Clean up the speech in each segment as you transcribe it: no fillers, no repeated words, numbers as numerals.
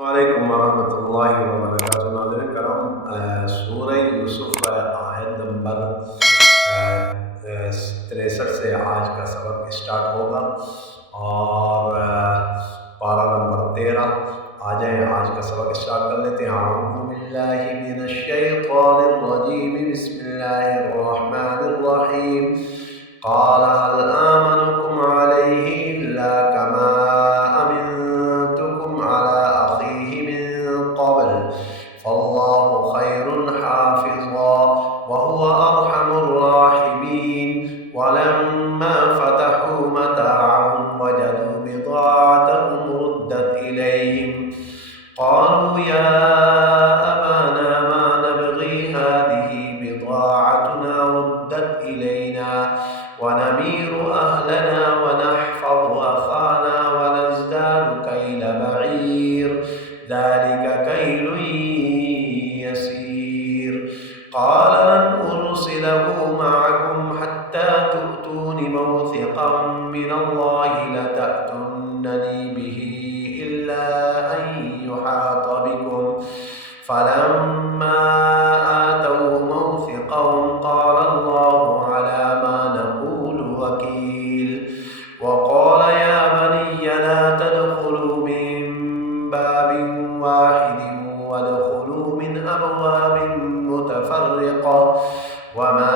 वालेकुम वरहमतुल्लाहि वबरकातुहू। नाज़रीन करम, सूरह यूसुफ आयत नंबर 63 से आज का सबक स्टार्ट होगा और पारा नंबर 13। आ जाए आज का सबक स्टार्ट कर लेते हैं। अऊज़ु बिल्लाहि मिनश शैतानिर रजीम, बिस्मिल्लाहिर रहमानिर रहीम। क़ाल हल आमनुकुम अलैहि इल्ला कमा अमिनतुकुम अला अख़ीहि मिन क़ब्ल फ़ल्लाहु ख़ैरुन हाफ़िज़ा व हुवा अरहमुर राहिमीन। वलम्मा फ़तहू मताअहुम वजदू बिज़ाअतहुम रुद्दत इलैहिम क़ालू या अबाना मा नबग़ी हाज़िही बिज़ाअतुना रुद्दत इलैना वनमीरु अहलना वनहफ़ज़ु अख़ाना वनज़्दादु कैल बईर ज़ालिका कैलुन यसीर। क़ाल लन उरसिलहु मअकुम हत्ता तुअतूनि मौसिक़म मिनल्लाहि लतअतुन्ननी बिही इल्ला अन युहात बिकुम फलम्मा आतौहु मौसिक़हुम क़ाल अल्लाहु अला मा नक़ूलु वकील। वक़ाल या बनिय्य ला तदख़ुलू मिन बाबिन वाहिदिन वदख़ुलू मिन अबवाबिन मुतफ़र्रिक़ा वमा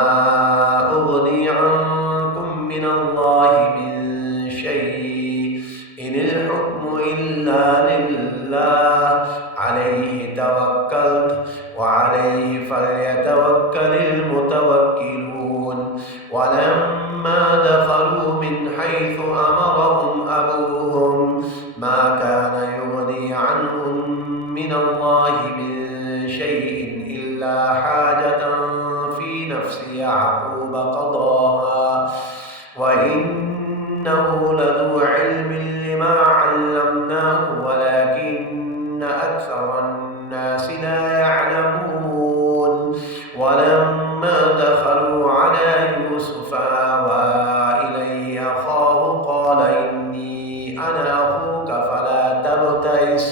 उग़नी अन्कुम मिनल्लाहि मिन शैइन इनिल हुक्मु इल्ला लिल्लाह अलैहि तवक्कलतु व अलैहि फ़ल्यतवक्कलिल मुतवक्किलून। वलम्मा दख़लू मिन हैथु अमरहुम अबूहुम मा कान युग़नी अन्हुम मिनल्लाहि मिन शैइन इल्ला हाजतन फ़ी नफ़्सि याक़ूब क़ज़ाहा व इन्नहु लज़ू इल्मिन लिमा अल्लमनाहु वलाकिन्न अक्सरन्नासि ला यअलमून। वलम्मा दख़लू अला यूसुफ़ आवा इलैहि अख़ाहु क़ाल इन्नी अना अख़ूक फला तबतइस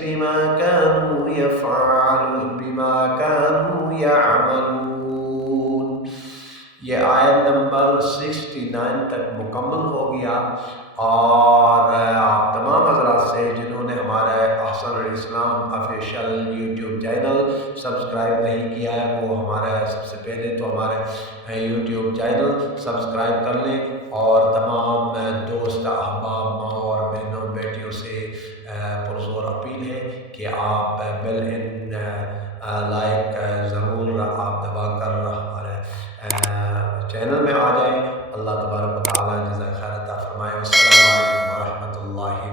बिमा कानू यअमलून। ये आयत नंबर 69 तक मुकम्मल हो गया और आप तमाम हज़रात से जिन्होंने हमारा अहसन इस्लाम ऑफिशियल यूट्यूब चैनल सब्सक्राइब नहीं किया है वो हमारा सबसे पहले तो हमारे यूट्यूब चैनल सब्सक्राइब कर लें और तमाम दोस्त अहबाब माँ और बहनों बेटियों से पुरज़ोर अपील है कि आप बेल इन लाइक ज़रूर आप दबा कर हमारे चैनल में आ जाएं। अल्लाह तबारक व तआला जज़ा खैर अता फरमाए। अस्सलामु अलैकुम व रहमतुल्लाहि